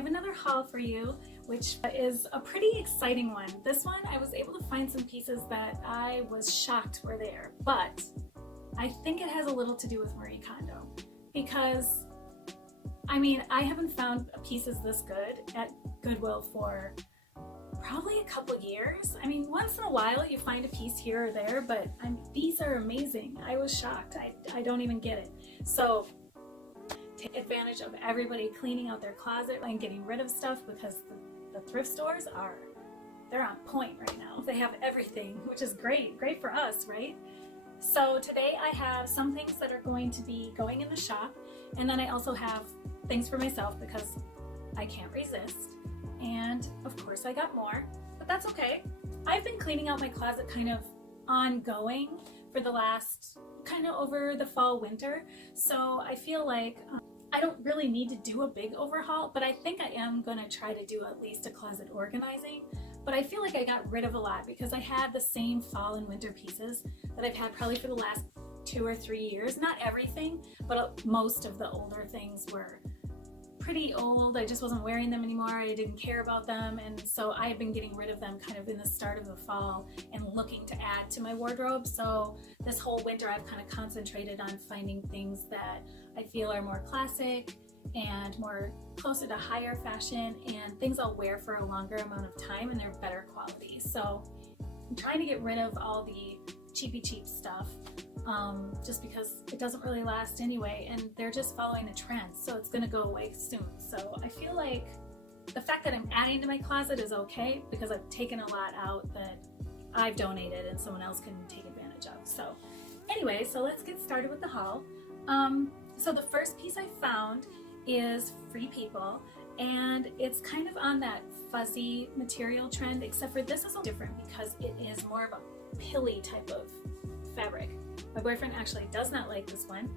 have another haul for you, which is a pretty exciting one. This one, I was able to find some pieces that I was shocked were there, but I think it has a little to do with Marie Kondo, because I mean, I haven't found pieces this good at Goodwill for probably a couple years. I mean, once in a while you find a piece here or there, but these are amazing. I was shocked. I don't even get it. So take advantage of everybody cleaning out their closet and getting rid of stuff, because the thrift stores they're on point right now. They have everything, which is great for us, right? So today I have some things that are going to be going in the shop, and then I also have things for myself because I can't resist. And of course I got more, but that's okay. I've been cleaning out my closet kind of ongoing for the last kind of over the fall winter, so I feel like I don't really need to do a big overhaul, but I think I am going to try to do at least a closet organizing. But I feel like I got rid of a lot because I had the same fall and winter pieces that I've had probably for the last 2 or 3 years. Not everything, but most of the older things were pretty old. I just wasn't wearing them anymore. I didn't care about them, and so I had been getting rid of them kind of in the start of the fall and looking to add to my wardrobe. So this whole winter I've kind of concentrated on finding things that I feel are more classic and more closer to higher fashion, and things I'll wear for a longer amount of time, and they're better quality. So I'm trying to get rid of all the cheap stuff, just because it doesn't really last anyway, and they're just following a trend, so it's going to go away soon. So I feel like the fact that I'm adding to my closet is okay, because I've taken a lot out that I've donated and someone else can take advantage of. So anyway, so let's get started with the haul. So the first piece I found is Free People, and it's kind of on that fuzzy material trend, except for this is different because it is more of a pilly type of fabric. My boyfriend actually does not like this one,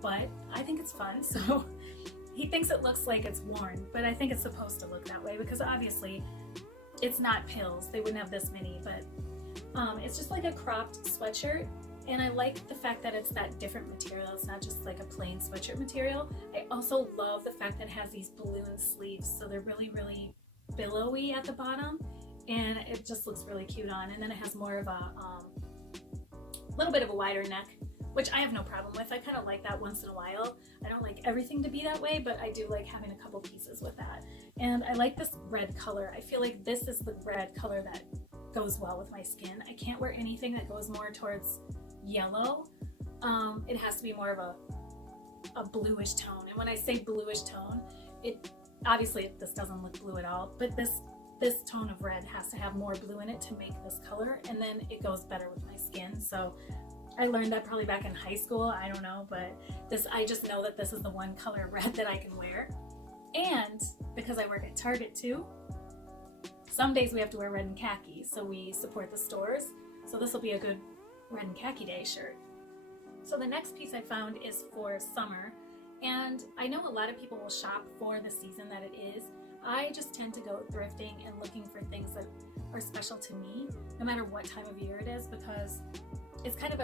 but I think it's fun, so he thinks it looks like it's worn, but I think it's supposed to look that way because obviously it's not pills. They wouldn't have this many, but it's just like a cropped sweatshirt, and I like the fact that it's that different material. It's not just like a plain sweatshirt material. I also love the fact that it has these balloon sleeves, so they're really billowy at the bottom, and it just looks really cute on. And then it has more of a little bit of a wider neck, which I have no problem with. I kind of like that once in a while. I don't like everything to be that way, but I do like having a couple pieces with that. And I like this red color. I feel like this is the red color that goes well with my skin. I can't wear anything that goes more towards yellow. It has to be more of a bluish tone. And when I say bluish tone, this doesn't look blue at all, but this tone of red has to have more blue in it to make this color, and then it goes better with my skin. So I learned that probably back in high school, I don't know, but I just know that this is the one color red that I can wear. And because I work at Target too, some days we have to wear red and khaki, so we support the stores. So this will be a good red and khaki day shirt. So the next piece I found is for summer, and I know a lot of people will shop for the season that it is. I just tend to go thrifting and looking for things that are special to me, no matter what time of year it is, because it's kind of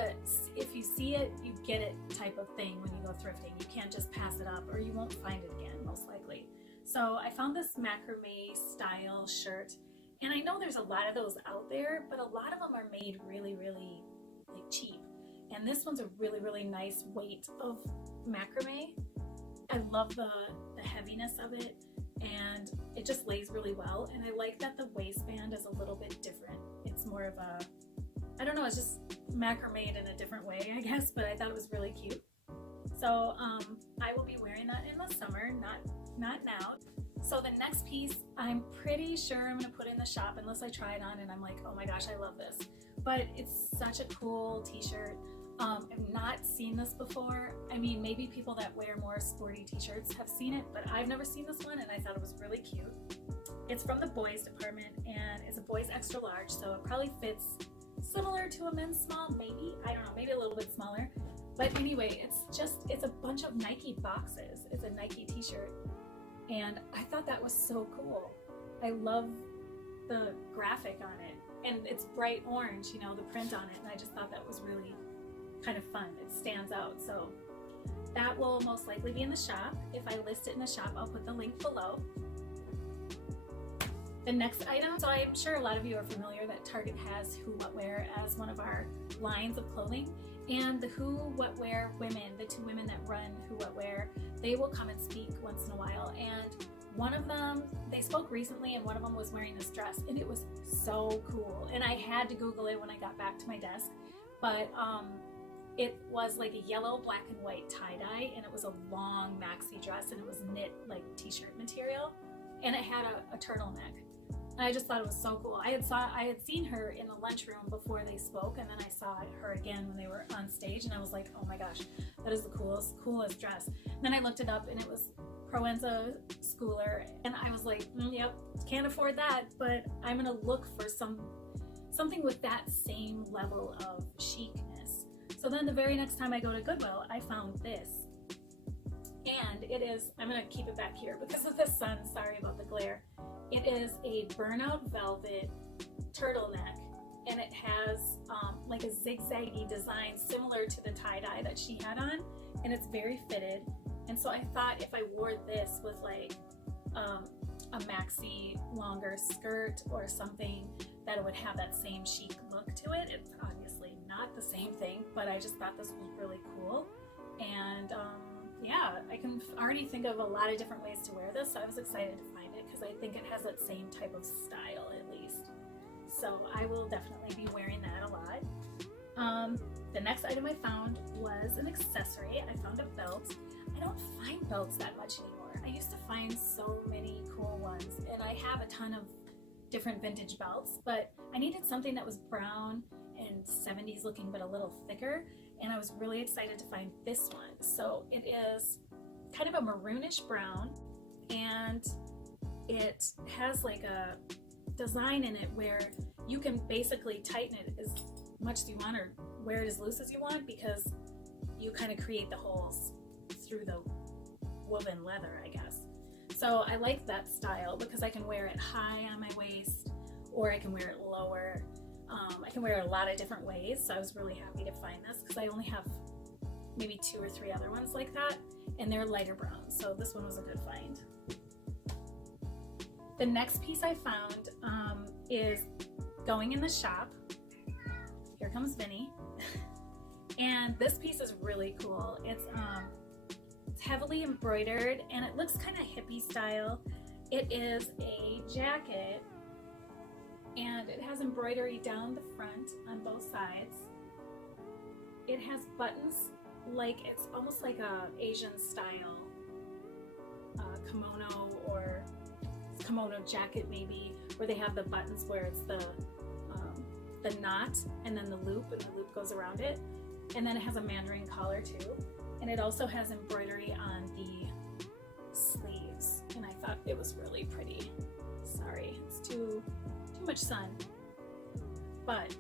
if you see it, you get it type of thing when you go thrifting. You can't just pass it up, or you won't find it again, most likely. So I found this macrame style shirt, and I know there's a lot of those out there, but a lot of them are made really like cheap. And this one's a really nice weight of macrame. I love the heaviness of it, and it just lays really well. And I like that the waistband is a little bit different. It's more of a, I don't know, it's just macrame in a different way, I guess, but I thought it was really cute. So I will be wearing that in the summer, not now. So the next piece, I'm pretty sure I'm gonna put in the shop unless I try it on and I'm like, oh my gosh, I love this. But it's such a cool t-shirt. I've not seen this before. I mean, maybe people that wear more sporty t-shirts have seen it, but I've never seen this one, and I thought it was really cute. It's from the boys department, and it's a boys extra large, so it probably fits similar to a men's small, maybe. I don't know, maybe a little bit smaller. But anyway, it's a bunch of Nike boxes. It's a Nike t-shirt, and I thought that was so cool. I love the graphic on it, and it's bright orange, you know, the print on it, and I just thought that was really kind of fun. It stands out. So that will most likely be in the shop. If I list it in the shop, I'll put the link below. The next item, so I'm sure a lot of you are familiar that Target has Who What Wear as one of our lines of clothing, and the Who What Wear women, the two women that run Who What Wear, they will come and speak once in a while, and one of them, they spoke recently, and one of them was wearing this dress, and it was so cool, and I had to Google it when I got back to my desk, but it was like a yellow, black, and white tie-dye, and it was a long maxi dress, and it was knit like t-shirt material, and it had a turtleneck. And I just thought it was so cool. I had seen her in the lunchroom before they spoke, and then I saw her again when they were on stage, and I was like, oh my gosh, that is the coolest dress. And then I looked it up, and it was Proenza Schooler, and I was like, yep, can't afford that, but I'm gonna look for something with that same level of chicness. So then the very next time I go to Goodwill, I found this. And it is, I'm gonna keep it back here because of the sun, sorry about the glare. It is a burnout velvet turtleneck, and it has like a zigzaggy design similar to the tie-dye that she had on, and it's very fitted. And so I thought if I wore this with like a maxi longer skirt or something, that it would have that same chic look to it. It's obviously not the same thing, but I just thought this was really cool. And yeah, I can already think of a lot of different ways to wear this, so I was excited to find it because I think it has that same type of style at least. So I will definitely be wearing that a lot. The next item I found was an accessory. I found a belt. I don't find belts that much anymore. I used to find so many cool ones, and I have a ton of different vintage belts, but I needed something that was brown and 70s looking but a little thicker, and I was really excited to find this one. So it is kind of a maroonish brown, and it has like a design in it where you can basically tighten it as much as you want or wear it as loose as you want, because you kind of create the holes through the woven leather, I guess. So I like that style because I can wear it high on my waist, or I can wear it lower. I can wear it a lot of different ways, so I was really happy to find this because I only have maybe 2 or 3 other ones like that, and they're lighter brown, so this one was a good find. The next piece I found is going in the shop. Here comes Vinny. And this piece is really cool. It's heavily embroidered, and it looks kind of hippie style. It is a jacket, and it has embroidery down the front on both sides. It has buttons, like it's almost like a Asian style kimono or kimono jacket maybe, where they have the buttons where it's the knot and then the loop, and the loop goes around it. And then it has a mandarin collar too. And it also has embroidery on the sleeves, and I thought it was really pretty. Sorry, it's too much sun. But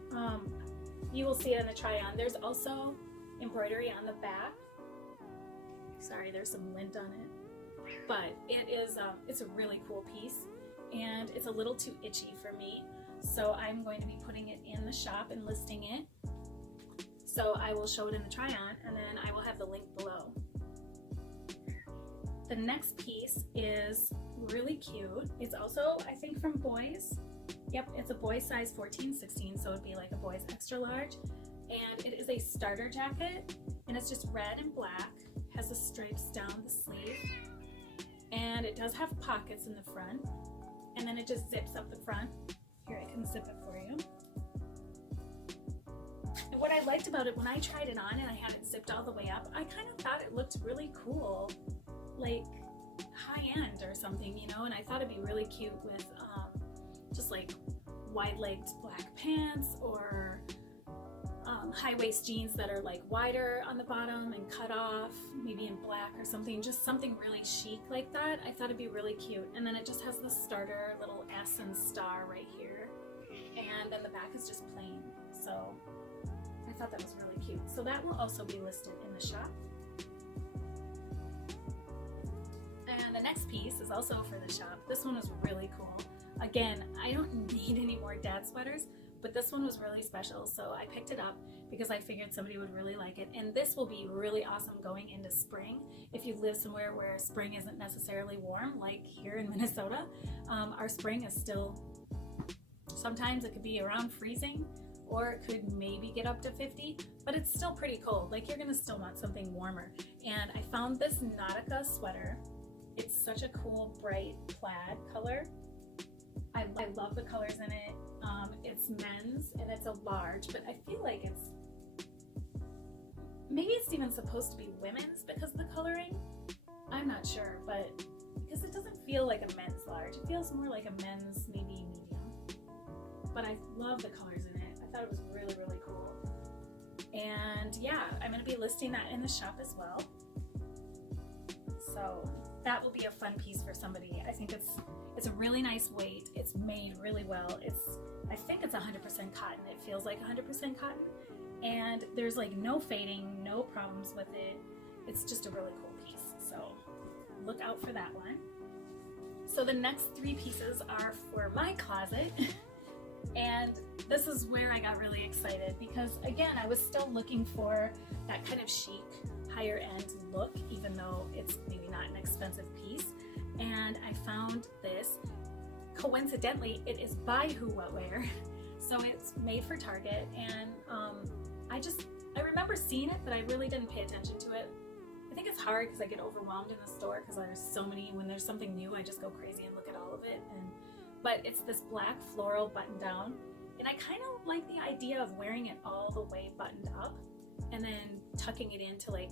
you will see it in the try on. There's also embroidery on the back. Sorry, there's some lint on it. But it is it's a really cool piece, and it's a little too itchy for me. So I'm going to be putting it in the shop and listing it. So I will show it in the try on, and then I will have the link below. The next piece is really cute. It's also, I think, from boys. Yep, it's a boy size 14-16, so it'd be like a boy's extra large. And it is a starter jacket, and it's just red and black, has the stripes down the sleeve, and it does have pockets in the front, and then it just zips up the front. Here, I can zip it for you. And what I liked about it, when I tried it on and I had it zipped all the way up, I kind of thought it looked really cool, like high-end or something, you know, and I thought it'd be really cute with just like wide-legged black pants, or high-waist jeans that are like wider on the bottom and cut off, maybe in black or something, just something really chic like that. I thought it'd be really cute. And then it just has the starter little S and star right here, and then the back is just plain. So I thought that was really cute. So that will also be listed in the shop. And the next piece is also for the shop. This one is really cool. Again, I don't need any more dad sweaters, but this one was really special, so I picked it up because I figured somebody would really like it. And this will be really awesome going into spring. If you live somewhere where spring isn't necessarily warm, like here in Minnesota, our spring is still, sometimes it could be around freezing, or it could maybe get up to 50, but it's still pretty cold. Like, you're gonna still want something warmer. And I found this Nautica sweater. It's such a cool bright plaid color. I love the colors in it. It's men's and it's a large, but I feel like maybe it's even supposed to be women's because of the coloring. I'm not sure, but because it doesn't feel like a men's large, it feels more like a men's maybe medium. But I love the colors in it. I thought it was really, really cool. And yeah, I'm gonna be listing that in the shop as well. So that will be a fun piece for somebody. I think it's a really nice weight. It's made really well. I think it's 100% cotton. It feels like 100% cotton. And there's like no fading, no problems with it. It's just a really cool piece. So look out for that one. So the next 3 pieces are for my closet. And this is where I got really excited because, again, I was still looking for that kind of chic, higher end look, even though it's maybe not an expensive piece. And I found this. Coincidentally, it is by Who What Wear, so it's made for Target. And I remember seeing it, but I really didn't pay attention to it. I think it's hard because I get overwhelmed in the store because there's so many. When there's something new, I just go crazy and look at all of it. But it's this black floral button down, and I kind of like the idea of wearing it all the way buttoned up and then tucking it into like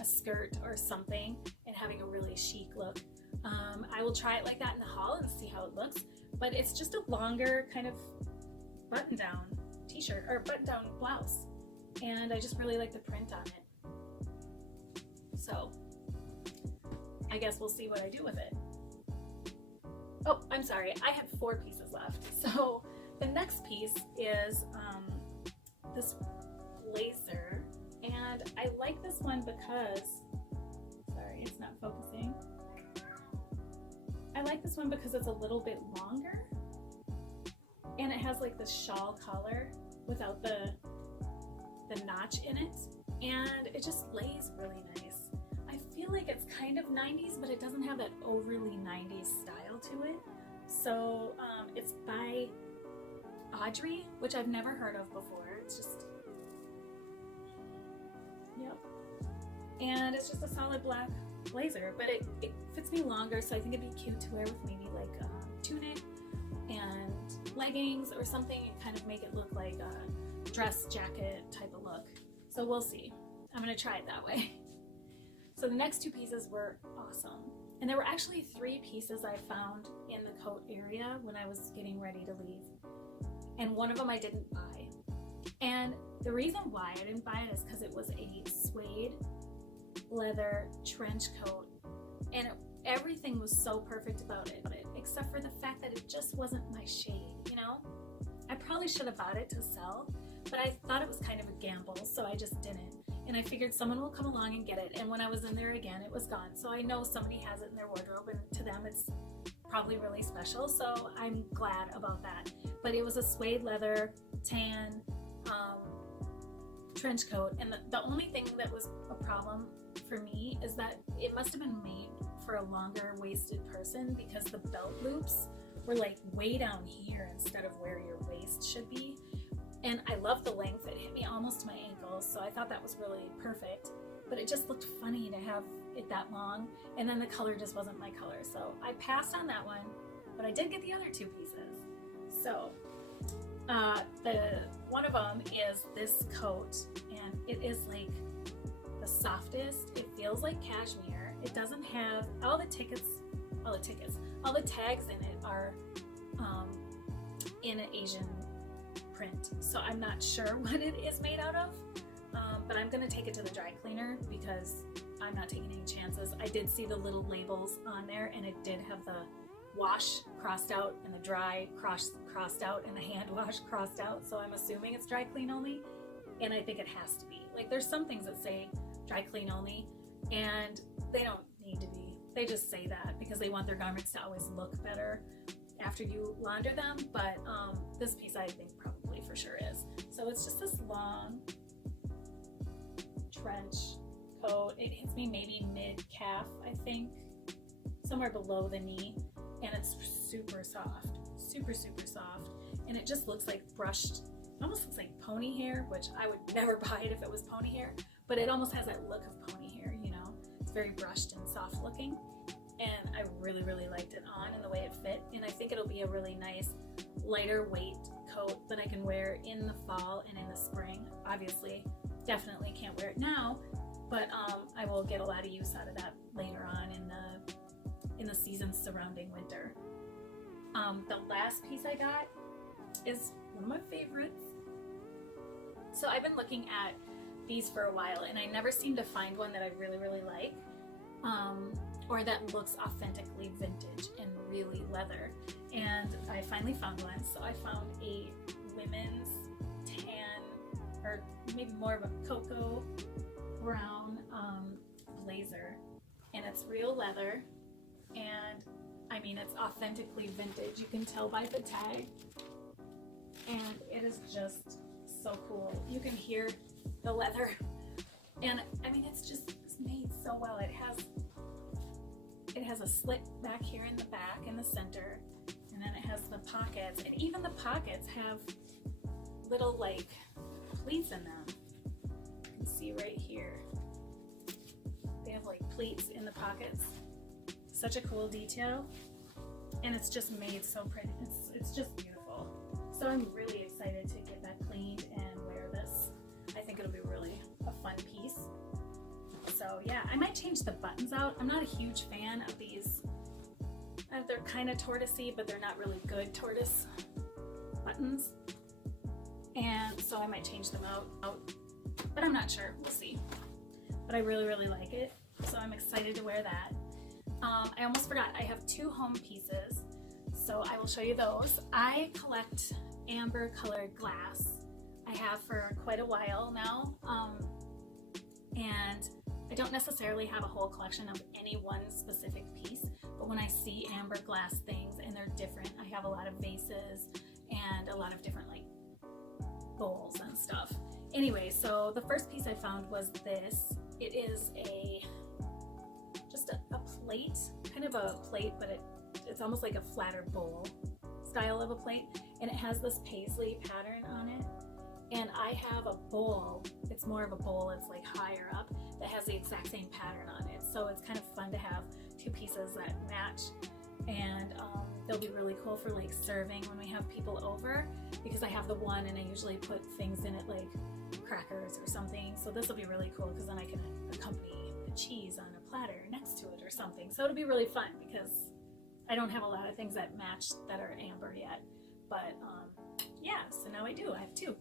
a skirt or something and having a really chic look. I will try it like that in the haul and see how it looks, but it's just a longer kind of button down t-shirt or button down blouse, and I just really like the print on it. So I guess we'll see what I do with it. Oh, I'm sorry, I have 4 pieces left. So the next piece is this blazer, and I like this one because, sorry, it's not focusing. I like this one because it's a little bit longer, and it has like the shawl collar without the notch in it, and it just lays really nice. I feel like it's kind of 90s, but it doesn't have that overly 90s style to it. So it's by Audrey, which I've never heard of before. It's just, yep. And it's just a solid black blazer, but it fits me longer, so I think it'd be cute to wear with maybe like a tunic and leggings or something, and kind of make it look like a dress jacket type of look. So we'll see. I'm gonna try it that way. So the next 2 pieces were awesome. And there were actually 3 pieces I found in the coat area when I was getting ready to leave. And one of them I didn't buy. And the reason why I didn't buy it is because it was a suede leather trench coat. And everything was so perfect about it, except for the fact that it just wasn't my shade, you know? I probably should have bought it to sell, but I thought it was kind of a gamble, so I just didn't. And I figured someone will come along and get it, and when I was in there again, it was gone. So I know somebody has it in their wardrobe, and to them it's probably really special, so I'm glad about that. But it was a suede leather tan trench coat, and the only thing that was a problem for me is that it must have been made for a longer waisted person, because the belt loops were like way down here instead of where your waist should be. And I love the length. It hit me almost to my ankles, so I thought that was really perfect. But it just looked funny to have it that long, and then the color just wasn't my color. So I passed on that one, but I did get the other 2 pieces. So one of them is this coat, and it is like the softest. It feels like cashmere. It doesn't have all the tags in it are in an Asian print, so I'm not sure what it is made out of, but I'm gonna take it to the dry cleaner because I'm not taking any chances. I did see the little labels on there, and it did have the wash crossed out and the dry crossed out and the hand wash crossed out, so I'm assuming it's dry clean only, and I think it has to be. Like, there's some things that say dry clean only, and they don't need to be. They just say that because they want their garments to always look better after you launder them. But this piece I think probably for sure is. So it's just this long trench coat. It hits me maybe mid-calf, I think, somewhere below the knee, and it's super soft, super soft, and it just looks like brushed, almost looks like pony hair, which I would never buy it if it was pony hair, but it almost has that look of pony hair, you know. It's very brushed and soft looking, and I really liked it on and the way it fit, and I think it'll be a really nice lighter weight coat that I can wear in the fall and in the spring. Obviously, definitely can't wear it now, but I will get a lot of use out of that later on in the seasons surrounding winter. The last piece I got is one of my favorites. So I've been looking at these for a while, and I never seem to find one that I really like, or that looks authentically vintage and really leather. And I finally found one. So I found a women's tan, or maybe more of a cocoa brown blazer, and it's real leather, and I mean, it's authentically vintage. You can tell by the tag, and it is just so cool. You can hear the leather, and I mean, it's made so well. It has a slit back here in the back in the center, and then it has the pockets, and even the pockets have little like pleats in them. You can see right here, they have like pleats in the pockets. Such a cool detail, and it's just made so pretty. It's just beautiful. So I'm really excited to get that cleaned and wear this. I think it'll be really a fun piece. So yeah, I might change the buttons out. I'm not a huge fan of these. They're kind of tortoisey, but they're not really good tortoise buttons. And so I might change them out, but I'm not sure. We'll see. But I really like it. So I'm excited to wear that. I almost forgot, I have 2 home pieces, so I will show you those. I collect amber colored glass. I have for quite a while now, and I don't necessarily have a whole collection of any one specific piece, but when I see amber glass things and they're different, I have a lot of vases and a lot of different like bowls and stuff. Anyway, so the first piece I found was this. It is just a plate, kind of a plate, but it's almost like a flatter bowl style of a plate, and it has this paisley pattern on it. And I have a bowl, it's more of a bowl, it's like higher up, that has the exact same pattern on it. So it's kind of fun to have 2 pieces that match, and they'll be really cool for like serving when we have people over, because I have the one and I usually put things in it like crackers or something. So this will be really cool because then I can accompany the cheese on a platter next to it or something. So it'll be really fun because I don't have a lot of things that match that are amber yet. But yeah, so now I do. I have 2.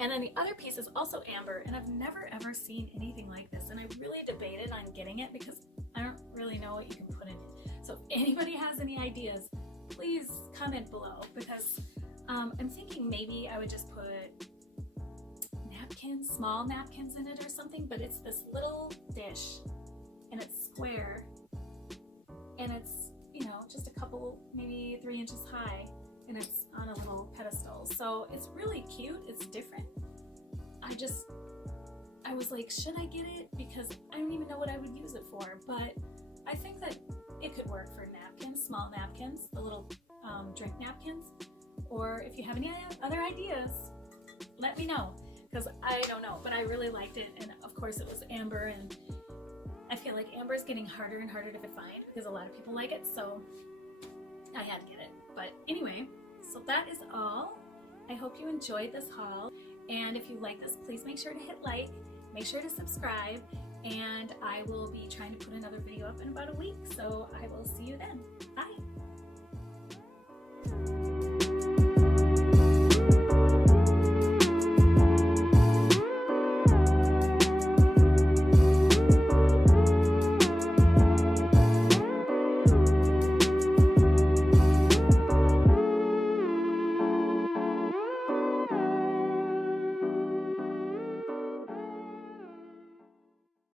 And then the other piece is also amber, and I've never ever seen anything like this. And I really debated on getting it because I don't really know what you can put in it. So if anybody has any ideas, please comment below, because I'm thinking maybe I would just put napkins, small napkins in it or something, but it's this little dish and it's square and it's, you know, just a couple, maybe 3 inches high, and it's on a little pedestal. So it's really cute. It's different. I was like, should I get it? Because I don't even know what I would use it for, but I think that it could work for napkins, small napkins, the little drink napkins. Or if you have any other ideas, let me know, because I don't know, but I really liked it. And of course it was amber, and I feel like amber is getting harder and harder to find because a lot of people like it, so I had to get it. But anyway, so that is all. I hope you enjoyed this haul, and if you like this, please make sure to hit like, make sure to subscribe, and I will be trying to put another video up in about a week, so I will see you then. Bye!